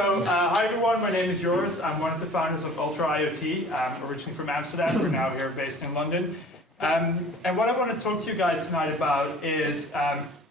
Hi everyone, my name is Joris. I'm one of the founders of Ultra IoT. I'm originally from Amsterdam, we're now here based in London. And what I want to talk to you guys tonight about is,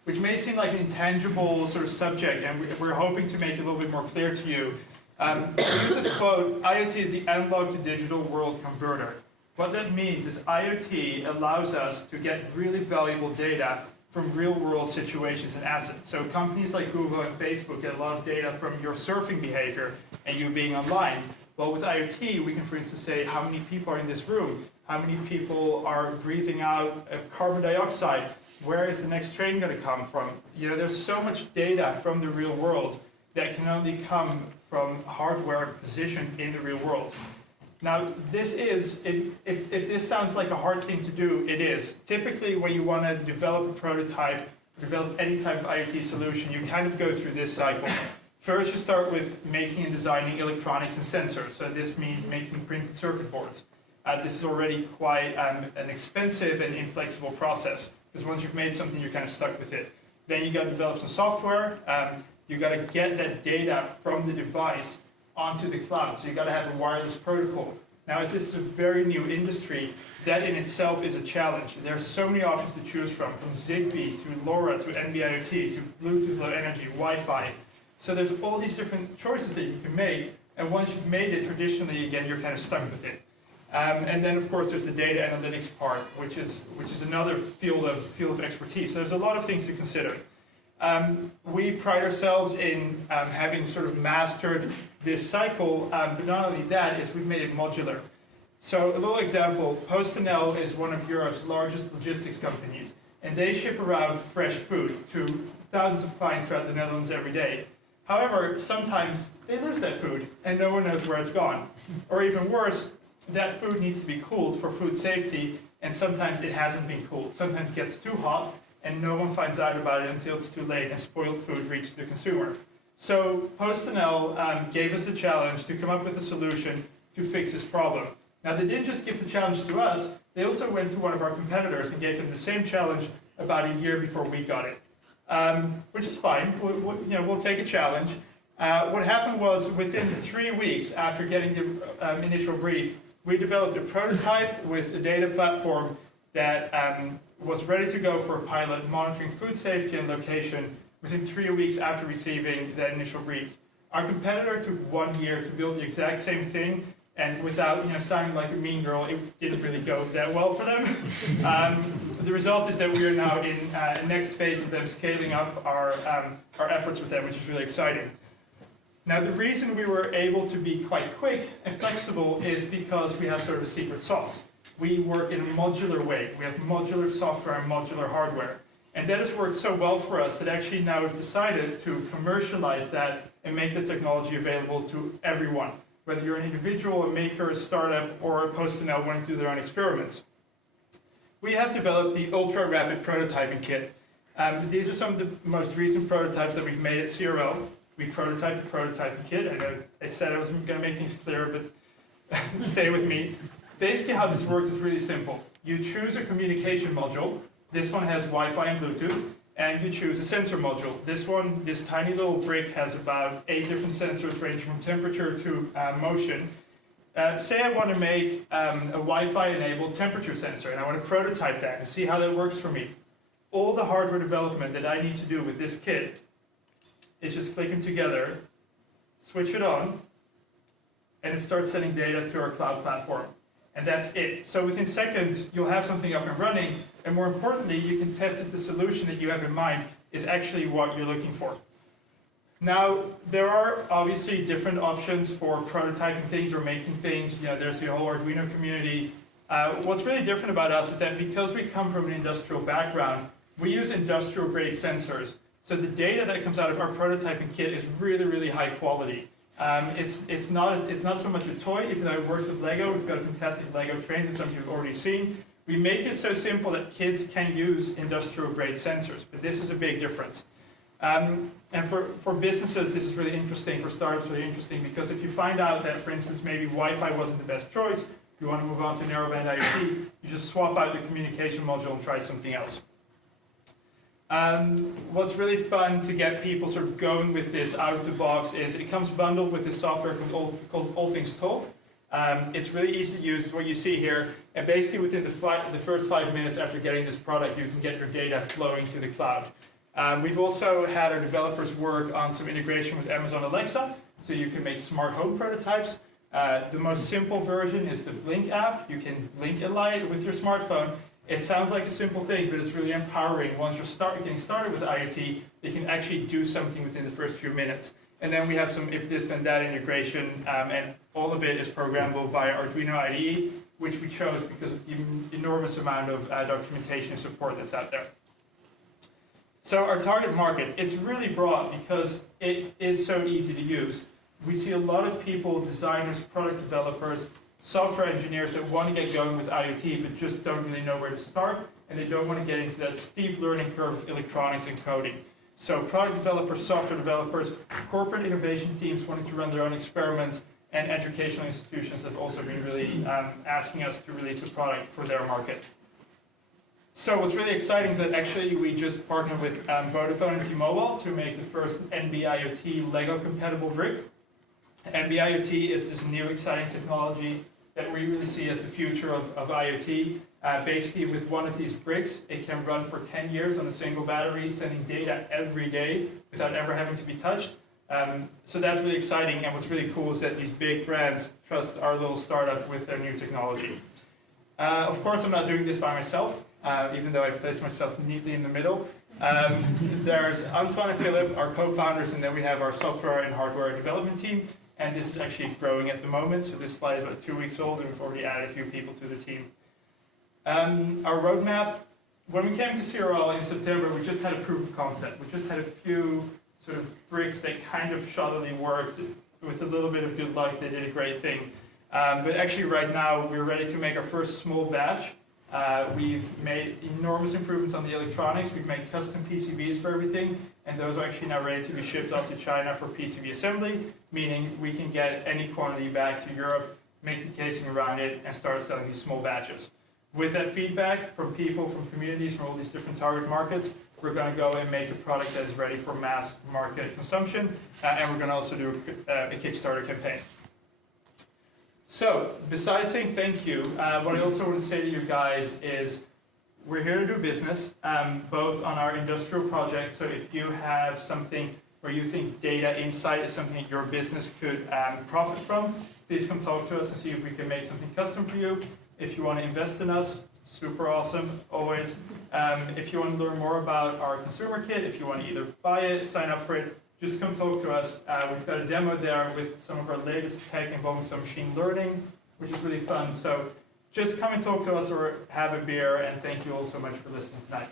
which may seem like an intangible sort of subject, and we're hoping to make it a little bit more clear to you. We use this quote, IoT is the analog to digital world converter. What that means is IoT allows us to get really valuable data from real-world situations and assets. So companies like Google and Facebook get a lot of data from your surfing behavior and you being online. Well, with IoT, we can, for instance, say how many people are in this room, how many people are breathing out carbon dioxide, where is the next train going to come from? You know, there's so much data from the real world that can only come from hardware positioned in the real world. Now, this is, if this sounds like a hard thing to do, it is. Typically, when you want to develop a prototype, develop any type of IoT solution, you kind of go through this cycle. First, you start with making and designing electronics and sensors. So this means making printed circuit boards. This is already quite an expensive and inflexible process, because once you've made something, you're kind of stuck with it. Then you got to develop some software. You got to get that data from the device onto the cloud. So you got to have a wireless protocol. Now, as this is a very new industry, that in itself is a challenge. There are so many options to choose from Zigbee to LoRa to NB-IoT to Bluetooth Low Energy, Wi-Fi. So there's all these different choices that you can make, and once you've made it, traditionally, again, you're kind of stuck with it. And then, of course, there's the data analytics part, which is another field of expertise. So there's a lot of things to consider. We pride ourselves in having sort of mastered this cycle, but not only that, is we've made it modular. So a little example, PostNL is one of Europe's largest logistics companies, and they ship around fresh food to thousands of clients throughout the Netherlands every day. However, sometimes they lose that food, and no one knows where it's gone. Or even worse, that food needs to be cooled for food safety, and sometimes it hasn't been cooled. Sometimes it gets too hot, and no one finds out about it until it's too late and spoiled food reaches the consumer. So PostNL gave us a challenge to come up with a solution to fix this problem. Now, they didn't just give the challenge to us, they also went to one of our competitors and gave them the same challenge about a year before we got it, which is fine. We'll take a challenge. What happened was, within 3 weeks after getting the initial brief, we developed a prototype with a data platform that was ready to go for a pilot, monitoring food safety and location within 3 weeks after receiving that initial brief. Our competitor took 1 year to build the exact same thing, and without sounding like a mean girl, it didn't really go that well for them. The result is that we are now in the next phase of them scaling up our efforts with them, which is really exciting. Now, the reason we were able to be quite quick and flexible is because we have sort of a secret sauce. We work in a modular way. We have modular software and modular hardware. And that has worked so well for us that actually now we've decided to commercialize that and make the technology available to everyone, whether you're an individual, a maker, a startup, or a PostNL wanting to do their own experiments. We have developed the Ultra Rapid Prototyping Kit. These are some of the most recent prototypes that we've made at CRL. We prototyped the prototyping kit. I know I said I wasn't going to make things clear, but stay with me. Basically, how this works is really simple. You choose a communication module. This one has Wi-Fi and Bluetooth, and you choose a sensor module. This tiny little brick has about 8 different sensors ranging from temperature to motion. Say I want to make a Wi-Fi enabled temperature sensor, and I want to prototype that and see how that works for me. All the hardware development that I need to do with this kit is just click them together, switch it on, and it starts sending data to our cloud platform. And that's it. So within seconds, you'll have something up and running, and more importantly, you can test if the solution that you have in mind is actually what you're looking for. Now, there are obviously different options for prototyping things or making things. There's the whole Arduino community. What's really different about us is that because we come from an industrial background, we use industrial-grade sensors. So the data that comes out of our prototyping kit is really, really high quality. It's not so much a toy, even though it works with Lego. We've got a fantastic Lego train that some of you have already seen. We make it so simple that kids can use industrial-grade sensors, but this is a big difference. And for businesses, this is really interesting. For startups, really interesting, because if you find out that, for instance, maybe Wi-Fi wasn't the best choice, you want to move on to narrowband IoT, you just swap out the communication module and try something else. What's really fun to get people sort of going with this out of the box is it comes bundled with this software called All Things Talk. It's really easy to use, what you see here, and basically within the first 5 minutes after getting this product, you can get your data flowing to the cloud. We've also had our developers work on some integration with Amazon Alexa, so you can make smart home prototypes. The most simple version is the Blink app. You can blink a light with your smartphone. It sounds like a simple thing, but it's really empowering. Once you're getting started with IoT, you can actually do something within the first few minutes. And then we have some if this then that integration, and all of it is programmable via Arduino IDE, which we chose because of the enormous amount of documentation and support that's out there. So our target market, it's really broad because it is so easy to use. We see a lot of people, designers, product developers, software engineers that want to get going with IoT but just don't really know where to start, and they don't want to get into that steep learning curve of electronics and coding. So product developers, software developers, corporate innovation teams wanting to run their own experiments, and educational institutions have also been really asking us to release a product for their market. So what's really exciting is that actually we just partnered with Vodafone and T-Mobile to make the first NB-IoT Lego compatible brick. NB-IoT is this new exciting technology that we really see as the future of IoT. Basically with one of these bricks, it can run for 10 years on a single battery, sending data every day without ever having to be touched. So that's really exciting, and what's really cool is that these big brands trust our little startup with their new technology. Of course, I'm not doing this by myself, even though I place myself neatly in the middle. There's Antoine and Philip, our co-founders, and then we have our software and hardware development team. And this is actually growing at the moment. So this slide is about 2 weeks old, and we've already added a few people to the team. Our roadmap, when we came to CRL in September, we just had a proof of concept. We just had a few sort of bricks that kind of shoddily worked. With a little bit of good luck, they did a great thing. But actually right now, we're ready to make our first small batch. We've made enormous improvements on the electronics. We've made custom PCBs for everything, and those are actually now ready to be shipped off to China for PCB assembly, meaning we can get any quantity back to Europe, make the casing around it, and start selling these small batches. With that feedback from people, from communities, from all these different target markets, we're going to go and make a product that is ready for mass market consumption, and we're going to also do a Kickstarter campaign. So, besides saying thank you, what I also want to say to you guys is we're here to do business, both on our industrial projects. So if you have something where you think data insight is something your business could profit from, please come talk to us and see if we can make something custom for you. If you want to invest in us, super awesome, always. If you want to learn more about our consumer kit, if you want to either buy it, sign up for it, just come talk to us. We've got a demo there with some of our latest tech involving some machine learning, which is really fun. So just come and talk to us or have a beer, and thank you all so much for listening tonight.